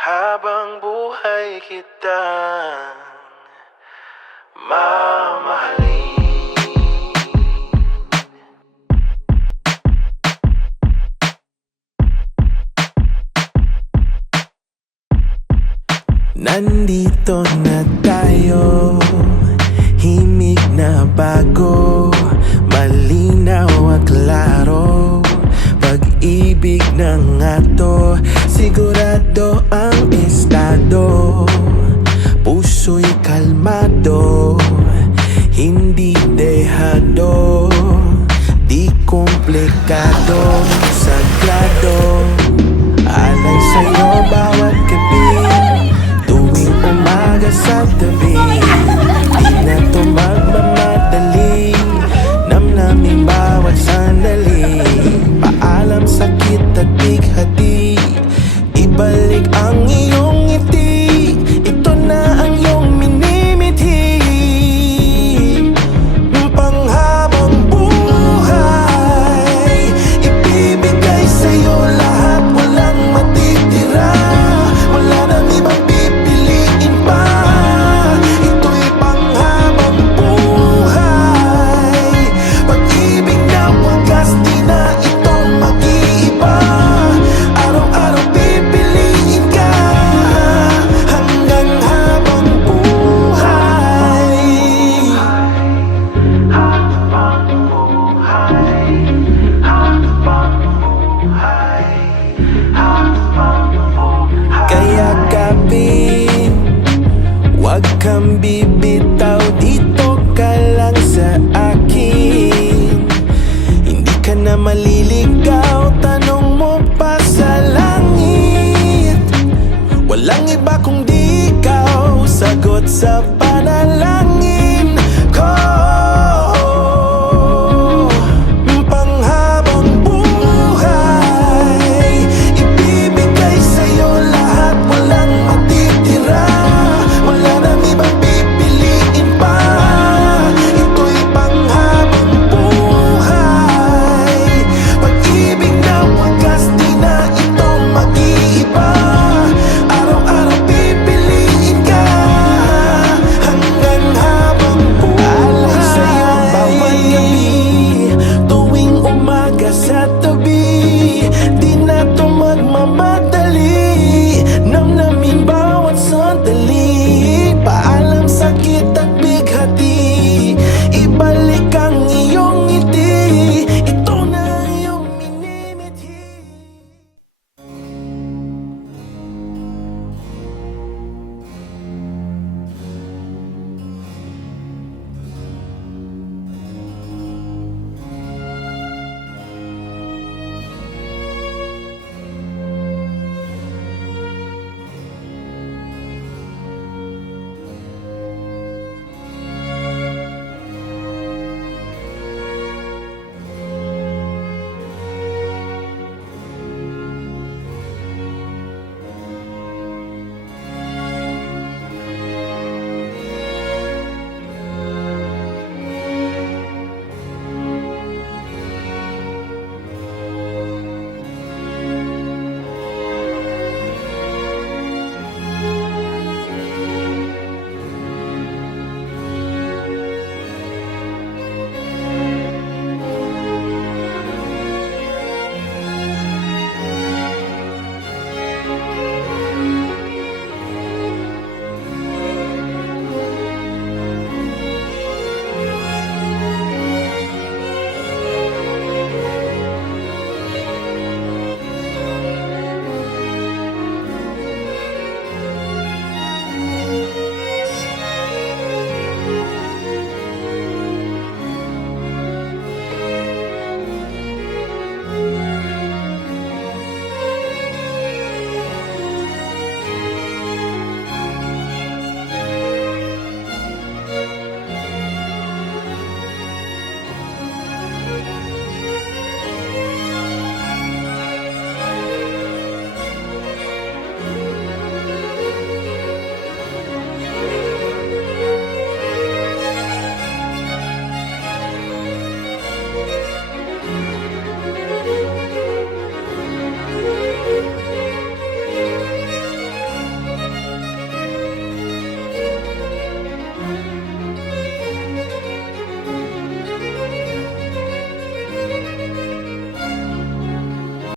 Habang buhay kita mamahalin. Nandito na tayo, himig na bago, malinaw at klaro. Pag-ibig na nga to, sigurado ang estado. Puso'y kalmado, hindi dehado, di komplikado, sagrado. Alay sa'yo bawat gabi, tuwing umaga sa tabi. Di na to magmamadali, namnaming bawat sandali. Paalam, sakit at bighati, ibalik ang iyong ngiti. Ito na ang iyong minimithi, panghabang buhay. Ibibigay sa'yo lahat, walang matitira, wala nang ibang pipiliin pa. Ito'y panghabang buhay, pag-ibig na wagas, di na ito mag-iiba. Araw-araw pipiliin ka, hanggang habang buhay. Habang buhay, habang buhay, habang buhay. Kaya kapin, wag kang bibitaw, dito ka lang sa akin. Hindi ka na maliligaw, tanong mo pa sa langit. Walang iba kundi ikaw, sagot sa